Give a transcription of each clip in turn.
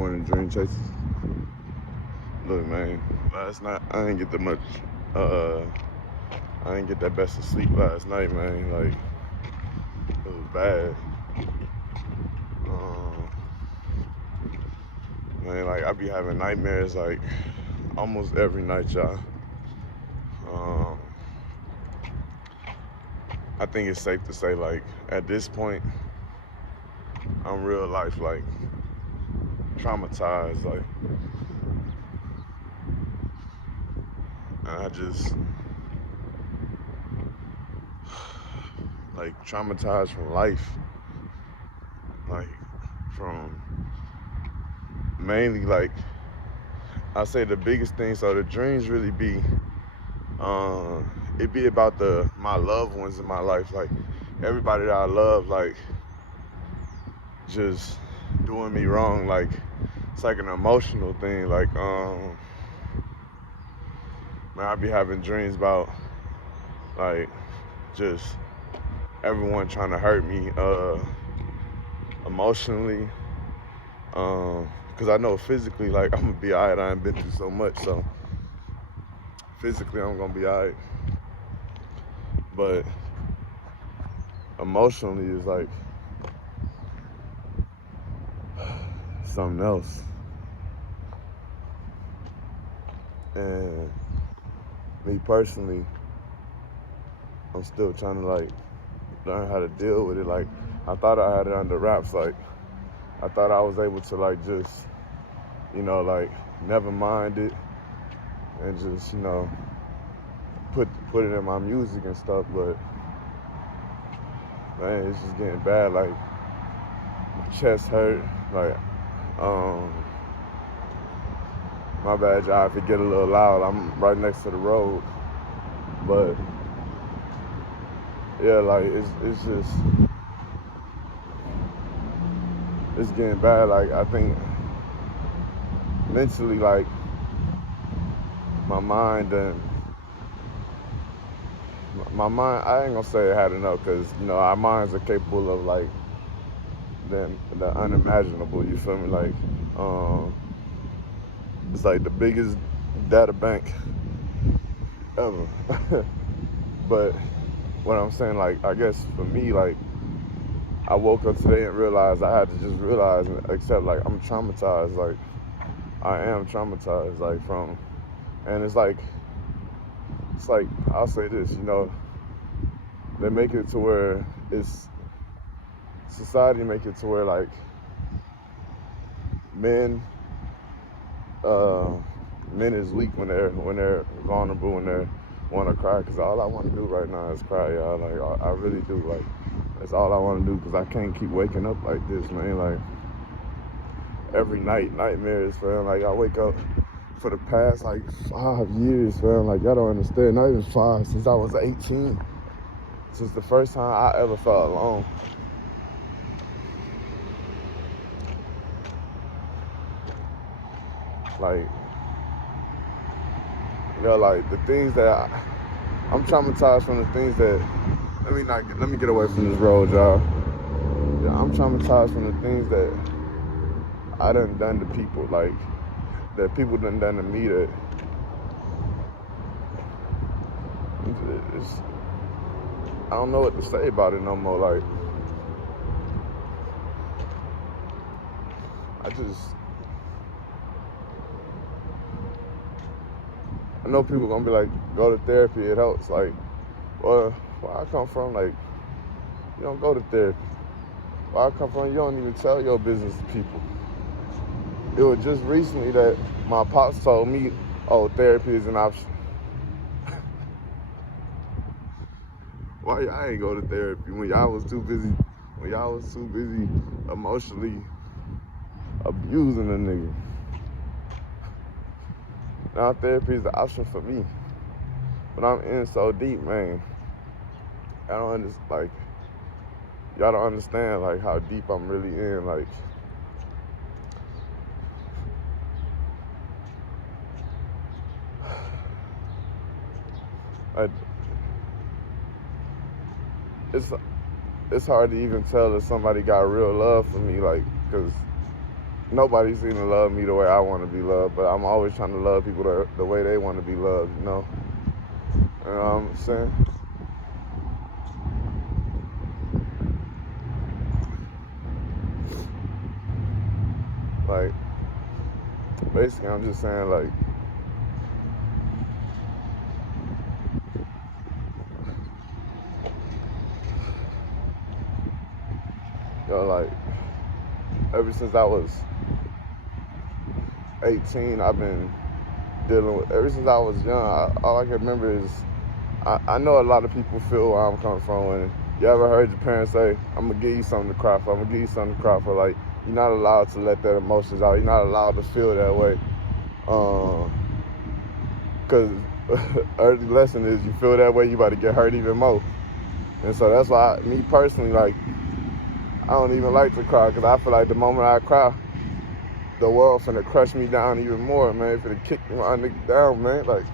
morning, Dreamchaser. Look, man, last night I didn't get that much. Uh, I didn't get that best of sleep last night, man. Like it was bad. Um, Man, like I be having nightmares like almost every night, y'all. Um, I think it's safe to say, like at this point, I'm real life like traumatized, like, and I just like traumatized from life, like from mainly like I say the biggest thing. So the dreams really be, it be about my loved ones in my life, like everybody that I love, like just doing me wrong. Like it's like an emotional thing. Like man, I be having dreams about like just everyone trying to hurt me emotionally. Cause I know physically, like I'm gonna be alright. I ain't been through so much, so physically I'm gonna be alright. But emotionally is like something else. And me personally, I'm still trying to like learn how to deal with it. Like I thought I had it under wraps. Like I thought I was able to like just, like never mind it and just, put it in my music and stuff. But man, it's just getting bad. Like my chest hurt. Like my bad, y'all. If it get a little loud, I'm right next to the road. But yeah, like it's just it's getting bad. Like I think mentally, like my mind and my mind. I ain't gonna say it had enough, because our minds are capable of like the unimaginable. You feel me? Like it's like the biggest data bank ever. But what I'm saying, like I guess for me, like I woke up today and realized I had to just realize and accept, like I'm traumatized. Like I am traumatized, like and it's like I'll say this, they make it to where society make it to where like men uh, men is weak when they're vulnerable, when they want to cry. Because all I want to do right now is cry, y'all. Like I really do. Like that's all I want to do, because I can't keep waking up like this, man. Like every night, nightmares, man. Like I wake up for the past like 5 years, man. Like y'all don't understand. Not even 5, since I was 18. Since the first time I ever felt alone. Like, like the things that I'm traumatized from, the things that let me get away from this road, y'all. Yeah, I'm traumatized from the things that I done to people, like that people done to me, that it's, I don't know what to say about it no more. Like I know people gonna be like, go to therapy, it helps. Like, well, where I come from, like, you don't go to therapy. Where I come from, you don't even tell your business to people. It was just recently that my pops told me, oh, therapy is an option. Why I ain't go to therapy when y'all was too busy emotionally abusing a nigga? Now therapy is the option for me. But I'm in so deep, man. I don't understand, like, y'all don't understand like how deep I'm really in. Like it's hard to even tell if somebody got real love for me, like, cause Nobody seems to love me the way I want to be loved, but I'm always trying to love people the way they want to be loved, you know? You know what I'm saying? Like, basically, I'm just saying, like, like, ever since I was 18, I've been dealing with, ever since I was young, all I can remember is, I know a lot of people feel where I'm coming from. And you ever heard your parents say, I'm going to give you something to cry for, I'm going to give you something to cry for. Like, you're not allowed to let that emotions out. You're not allowed to feel that way. Because early lesson is you feel that way, you about to get hurt even more. And so that's why, me personally, like, I don't even like to cry, because I feel like the moment I cry, the world finna crush me down even more, man. It finna kick my nigga down, man. Like,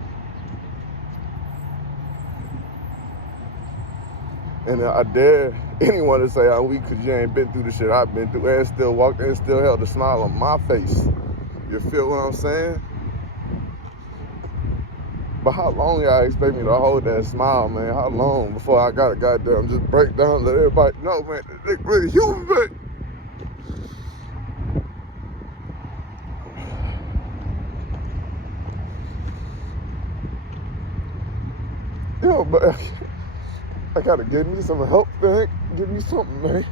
and I dare anyone to say I'm weak because you ain't been through the shit I've been through and still walked and still held a smile on my face. You feel what I'm saying? But how long y'all expect me to hold that smile, man? How long before I gotta goddamn just break down and let everybody know, man, this nigga really human, man. Yo, but I gotta get me some help, man. Give me something, man.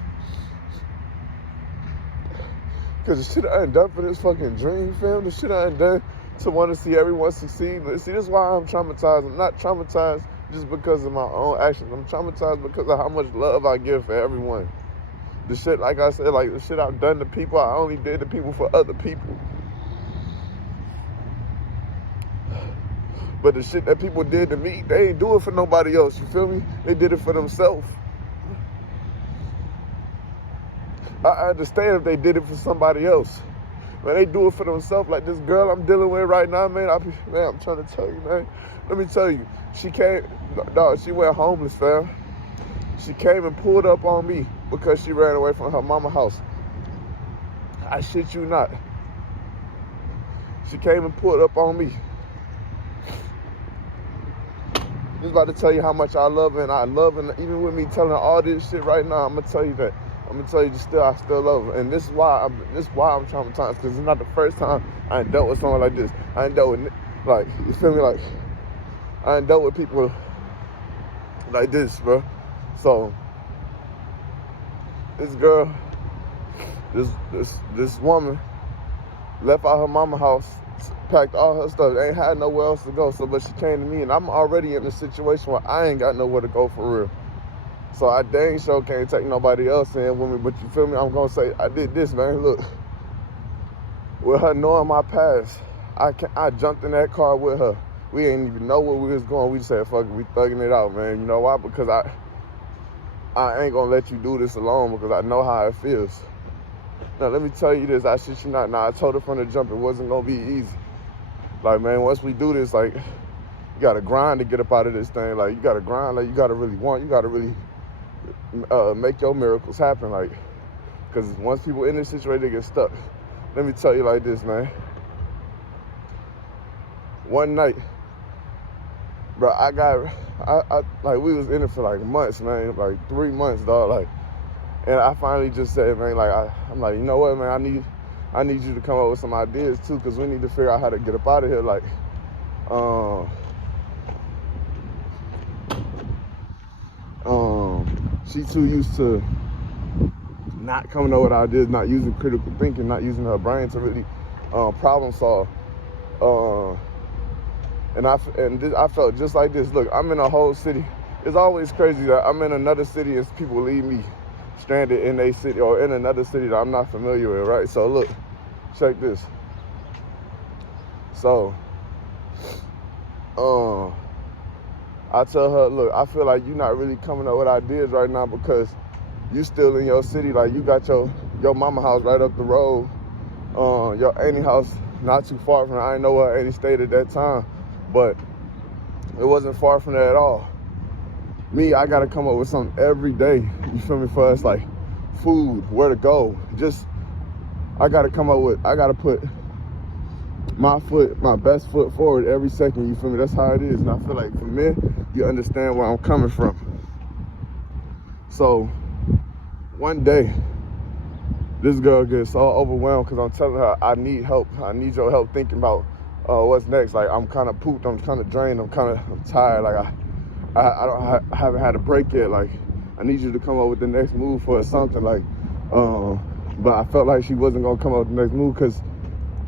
Because the shit I ain't done for this fucking dream, fam. The shit I ain't done to want to see everyone succeed. See, this is why I'm traumatized. I'm not traumatized just because of my own actions. I'm traumatized because of how much love I give for everyone. The shit, like I said, like the shit I've done to people, I only did to people for other people. But the shit that people did to me, they ain't do it for nobody else, you feel me? They did it for themselves. I understand if they did it for somebody else. Man, they do it for themselves. Like this girl I'm dealing with right now, man, I'm trying to tell you, man. Let me tell you, she came, dog, she went homeless, fam. She came and pulled up on me because she ran away from her mama's house. I shit you not. She came and pulled up on me. Just about to tell you how much I love her, and I love her. Even with me telling her all this shit right now, I'm gonna tell you that. I'm gonna tell you I still love her, and this is why I'm traumatized, because it's not the first time I ain't dealt with someone like this. I ain't dealt with, like, you feel me, like, I ain't dealt with people like this, bro. So this girl, this woman left out her mama house, packed all her stuff, ain't had nowhere else to go. So, but she came to me, and I'm already in a situation where I ain't got nowhere to go for real. So I dang sure can't take nobody else in with me, but you feel me? I'm gonna say I did this, man. Look, with her knowing my past, I jumped in that car with her. We ain't even know where we was going. We just said, fuck it, we thugging it out, man. You know why? Because I ain't gonna let you do this alone, because I know how it feels. Now, let me tell you this, I shit you not. Now, I told her from the jump it wasn't gonna be easy. Like, man, once we do this, like, you gotta grind to get up out of this thing. Like, you gotta grind, like, you gotta really want, you gotta really make your miracles happen, like, because once people in this situation, they get stuck. Let me tell you like this, man. One night, bro, I like, we was in it for like months, man, like 3 months, dog, like, and I finally just said, man, like, I'm like, you know what, man, I need you to come up with some ideas too, because we need to figure out how to get up out of here, like, she too used to not coming up with ideas, not using critical thinking, not using her brain to really problem solve. And I felt just like this. Look, I'm in a whole city. It's always crazy that I'm in another city and people leave me stranded in a city or in another city that I'm not familiar with, right? So look, check this. So, I tell her, look, I feel like you're not really coming up with ideas right now because you still in your city. Like, you got your mama house right up the road. Your auntie house not too far from her. I didn't know where auntie stayed at that time, but it wasn't far from there at all. Me, I gotta come up with something every day, you feel me, for us, like food, where to go, just I gotta put my best foot forward every second, you feel me? That's how it is. And I feel like for men, you understand where I'm coming from. So one day, this girl gets so overwhelmed because I'm telling her I need help. I need your help thinking about what's next. Like, I'm kind of pooped, I'm kind of drained, I'm tired. Like, I haven't had a break yet. Like, I need you to come up with the next move for something. Like, but I felt like she wasn't gonna come up with the next move because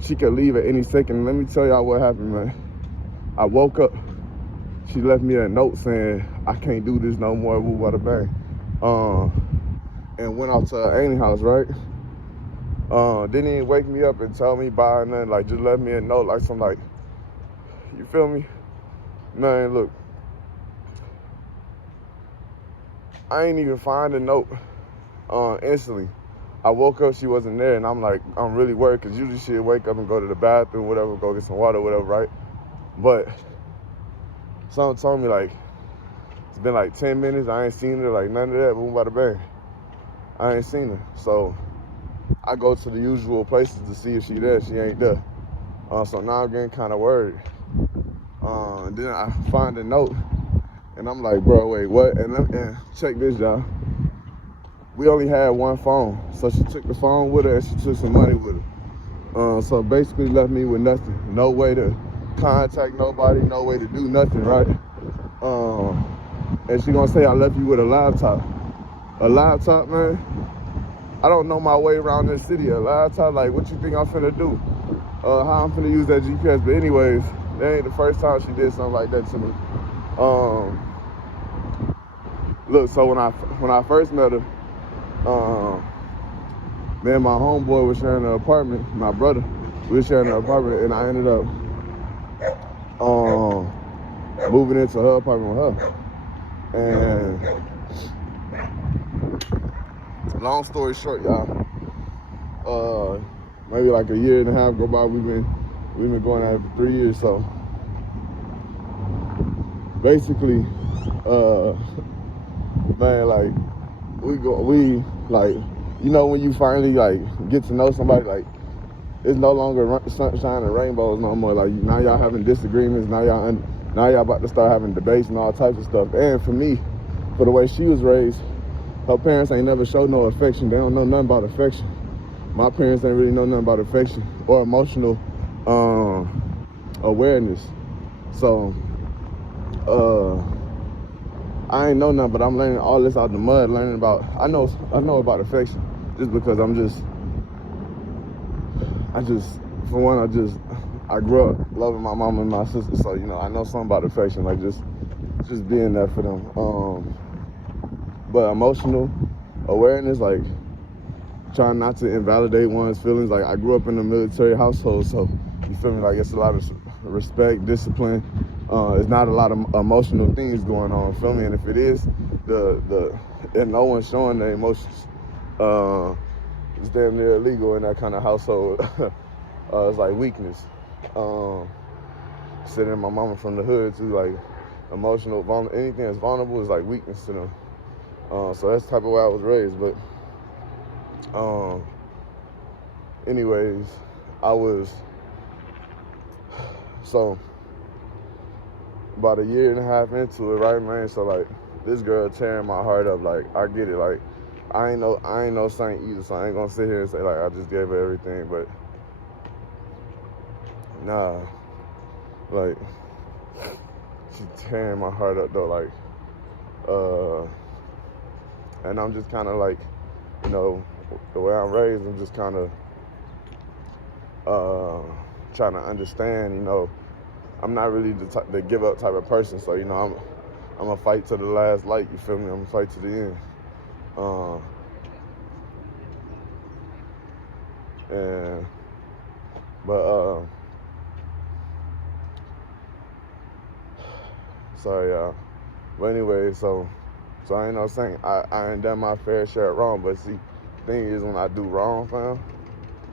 she could leave at any second. Let me tell y'all what happened, man. I woke up. She left me a note saying I can't do this no more. Woo, bada bang. And went out to her auntie's house, right? Didn't even wake me up and tell me bye or nothing. Like, just left me a note, like some, like, you feel me? Man, look, I ain't even find a note instantly. I woke up, she wasn't there, and I'm like, I'm really worried, because usually she'd wake up and go to the bathroom, whatever, go get some water, whatever, right? But someone told me, like, it's been like 10 minutes, I ain't seen her, like, none of that, boom, bada bang. I ain't seen her. So I go to the usual places to see if she there. She ain't there. So now I'm getting kind of worried. And then I find a note, and I'm like, bro, wait, what? And check this, y'all. We only had one phone, so she took the phone with her and she took some money with her. So basically left me with nothing. No way to contact nobody, no way to do nothing, right? And she gonna say I left you with a laptop. A laptop, man? I don't know my way around this city. A laptop, like, what you think I'm finna do? How I'm finna use that GPS? But anyways, that ain't the first time she did something like that to me. Look, so when I first met her, me and my homeboy was sharing an apartment. My brother, we were sharing an apartment, and I ended up moving into her apartment with her. And long story short, y'all, maybe like a year and a half go by. We've been going at it for 3 years. So basically, man, like, we like, you know, when you finally like get to know somebody, like, it's no longer sunshine and rainbows no more. Like, now y'all having disagreements. Now y'all about to start having debates and all types of stuff. And for me, for the way she was raised, her parents ain't never showed no affection. They don't know nothing about affection. My parents ain't really know nothing about affection or emotional awareness. So I ain't know nothing, but I'm learning all this out the mud, learning about, I know about affection, just because for one, I grew up loving my mom and my sister, so, you know, I know something about affection, like just being there for them. But emotional awareness, like, trying not to invalidate one's feelings. Like, I grew up in a military household, so, you feel me, like, it's a lot of respect, discipline. There's not a lot of emotional things going on, feel me? And if it is, and no one's showing their emotions, it's damn near illegal in that kind of household. It's like weakness. Sitting my mama from the hood too, like, emotional, anything that's vulnerable is like weakness to them. So that's the type of way I was raised. But anyways, so about a year and a half into it, right, man? So, like, this girl tearing my heart up. Like, I get it. Like, I ain't no saint either, so I ain't gonna sit here and say, like, I just gave her everything. But nah, like, she's tearing my heart up though. Like, and I'm just kind of like, you know, the way I'm raised, I'm just kind of trying to understand, you know, I'm not really the give up type of person. So, you know, I'm gonna fight to the last light, you feel me? I'm gonna fight to the end. Sorry, y'all. But anyway, so I ain't no saying I ain't done my fair share of wrong. But see, the thing is, when I do wrong, fam,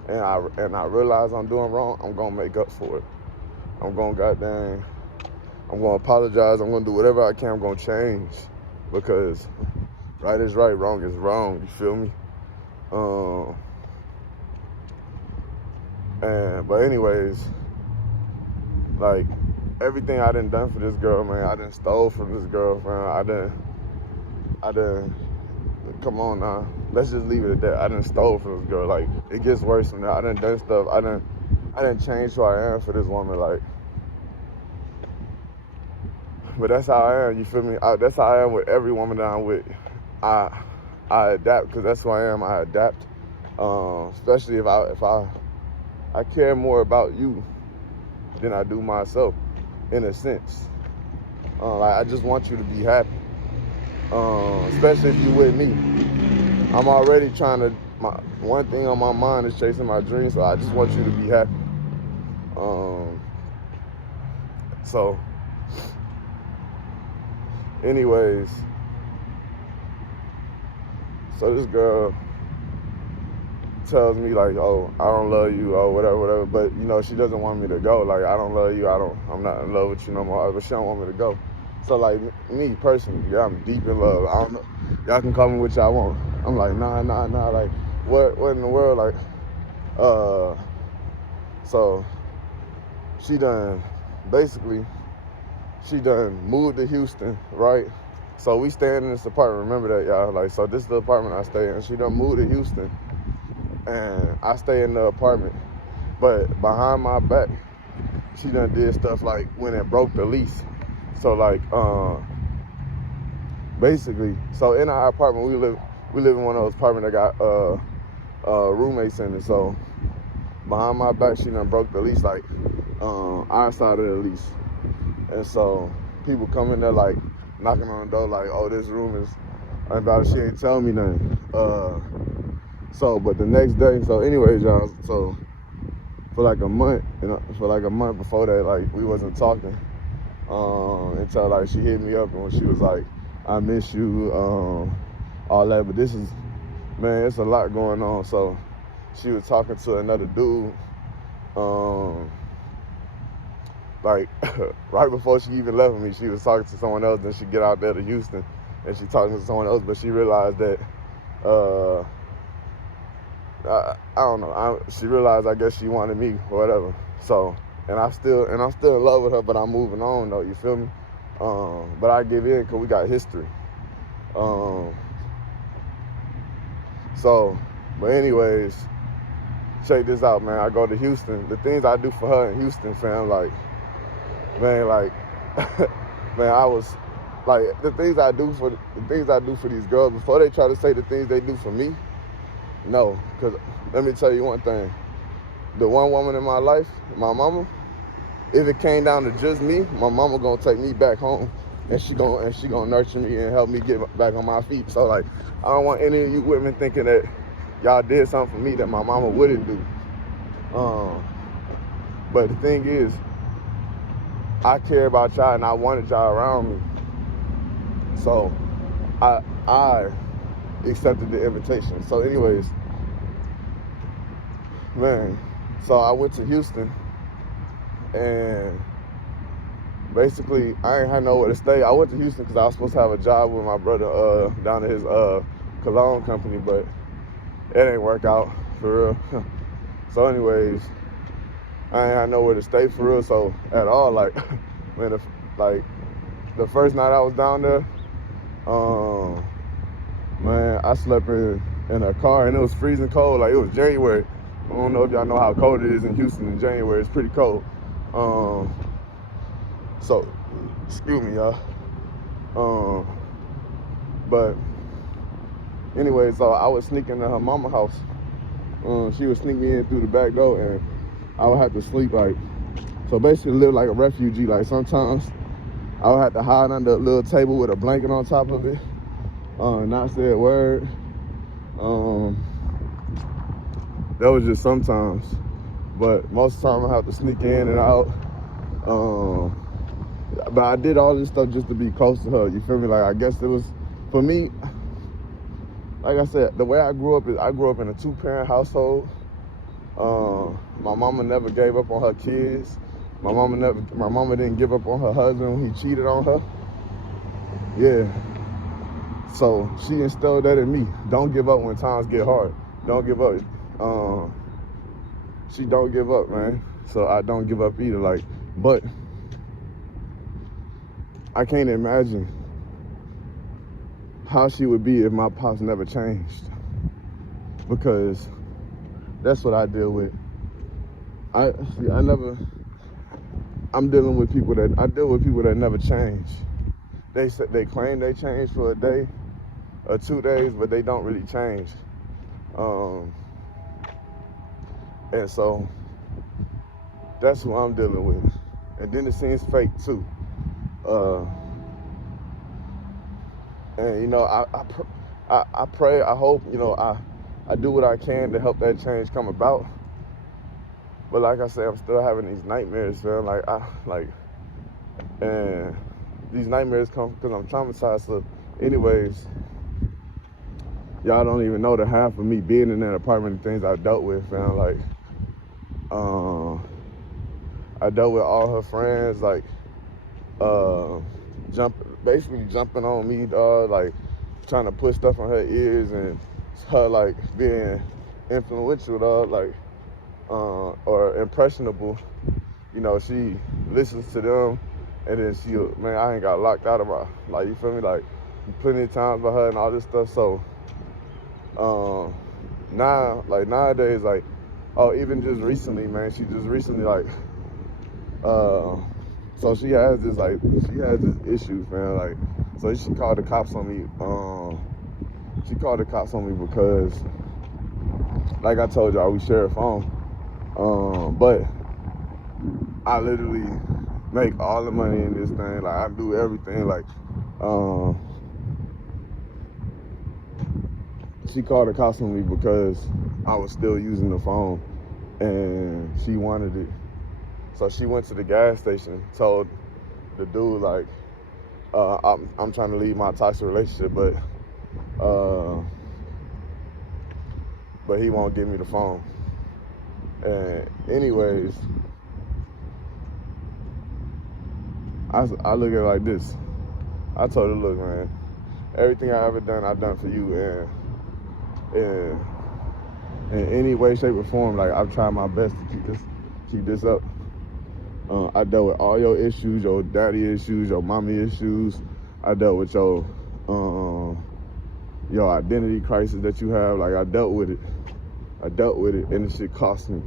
and I realize I'm doing wrong, I'm gonna make up for it. I'm gonna apologize. I'm gonna do whatever I can. I'm gonna change, because right is right, wrong is wrong. You feel me? But anyways, like, everything I done for this girl, man, I done stole from this girlfriend. I done, come on now, let's just leave it at that. I done stole from this girl. Like, it gets worse than that. I done stuff. I done changed who I am for this woman. Like, but that's how I am. You feel me? That's how I am with every woman that I'm with. I adapt because that's who I am. I adapt, especially if I care more about you than I do myself, in a sense. Like, I just want you to be happy, especially if you with me. I'm already trying to. One thing on my mind is chasing my dreams, so I just want you to be happy. So, anyways, so this girl tells me like, oh, I don't love you, or whatever, but you know, she doesn't want me to go. Like, I don't love you, I'm not in love with you no more, but she don't want me to go. So like, me personally, yeah, I'm deep in love. I don't know, y'all can call me what y'all want. I'm like, nah, like, what in the world, like, so she done moved to Houston, right? So we staying in this apartment, remember that, y'all? Like, so this is the apartment I stay in. She done moved to Houston, and I stay in the apartment. But behind my back, she done did stuff like went and broke the lease. So like, basically, so in our apartment, we live in one of those apartments that got roommates in it. So behind my back, she done broke the lease, like, our side of the lease. And so people come in there like knocking on the door like, oh, this room is unvalid. She ain't telling me nothing. So, but the next day, so anyways, y'all, so for like a month, before that, like, we wasn't talking, until like she hit me up and when she was like, I miss you, all that. But this is, man, it's a lot going on. So she was talking to another dude, like right before she even left with me, she was talking to someone else. Then she get out there to Houston and she talking to someone else, but she realized that I don't know. She realized, I guess, she wanted me or whatever. So, and I'm still in love with her, but I'm moving on though. You feel me? But I give in because we got history. So, but anyways, check this out, man. I go to Houston. The things I do for her in Houston, fam, like, man, like, man, I was like, the things I do for these girls before they try to say the things they do for me. No, because let me tell you one thing. The one woman in my life, my mama, if it came down to just me, my mama gonna take me back home, and she gonna nurture me and help me get back on my feet. So like, I don't want any of you women thinking that y'all did something for me that my mama wouldn't do. But the thing is, I care about y'all and I wanted y'all around me. So I accepted the invitation. So anyways, man, so I went to Houston and basically I ain't had nowhere to stay. I went to Houston because I was supposed to have a job with my brother down at his cologne company, but it ain't work out for real. So anyways, I ain't had nowhere to stay for real. So at all, like, man, the first night I was down there, man, I slept in a car and it was freezing cold. Like, it was January. I don't know if y'all know how cold it is in Houston in January. It's pretty cold. So, excuse me, y'all. But anyway, so I was sneaking to her mama's house. She was sneaking in through the back door, and I would have to sleep like, so basically live like a refugee. Like, sometimes I would have to hide under a little table with a blanket on top of it, not say a word. That was just sometimes, but most of the time I have to sneak in and out. But I did all this stuff just to be close to her. You feel me? Like, I guess it was, for me, like I said, the way I grew up is I grew up in a 2-parent household. My mama never gave up on her kids. My mama didn't give up on her husband when he cheated on her. Yeah. So she instilled that in me. Don't give up when times get hard. Don't give up. she don't give up, man. So I don't give up either. Like, but I can't imagine how she would be if my pops never changed, because that's what I deal with. I'm dealing with people that never change. They claim they change for a day or 2 days, but they don't really change. And so that's who I'm dealing with. And then it seems fake too. And you know, I pray, I hope, you know, I do what I can to help that change come about. But like I said, I'm still having these nightmares, man. And these nightmares come because I'm traumatized. So anyways, y'all don't even know the half of me being in that apartment and things I dealt with, man. Like, I dealt with all her friends, like, basically jumping on me, dog, like trying to put stuff in her ears, and her like being influential, dog, like, or impressionable. You know, she listens to them, and then man, I ain't got locked out of my, like, you feel me, like, plenty of times by her and all this stuff. So, now, like, nowadays, like, oh, even just recently, man, she just recently, like, so she has this issues, man, like, so she called the cops on me. She called the cops on me because, like I told y'all, we share a phone. But I literally make all the money in this thing. Like, I do everything. Like, she called the cops on me because I was still using the phone, and she wanted it. So she went to the gas station, told the dude, like, I'm trying to leave my toxic relationship, but he won't give me the phone. And anyways, I look at it like this. I told her, look, man, everything I ever done, I've done for you, and in any way, shape, or form, like, I've tried my best to keep this up. I dealt with all your issues, your daddy issues, your mommy issues. I dealt with your identity crisis that you have. Like, I dealt with it, and the shit cost me.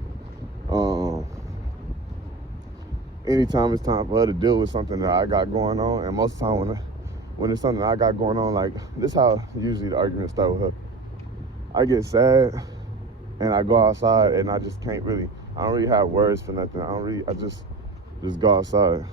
Anytime it's time for her to deal with something that I got going on, and most of the time when it's something I got going on, like, this is how usually the arguments start with her. I get sad, and I go outside, and I just can't really, I don't really have words for nothing. I just go outside.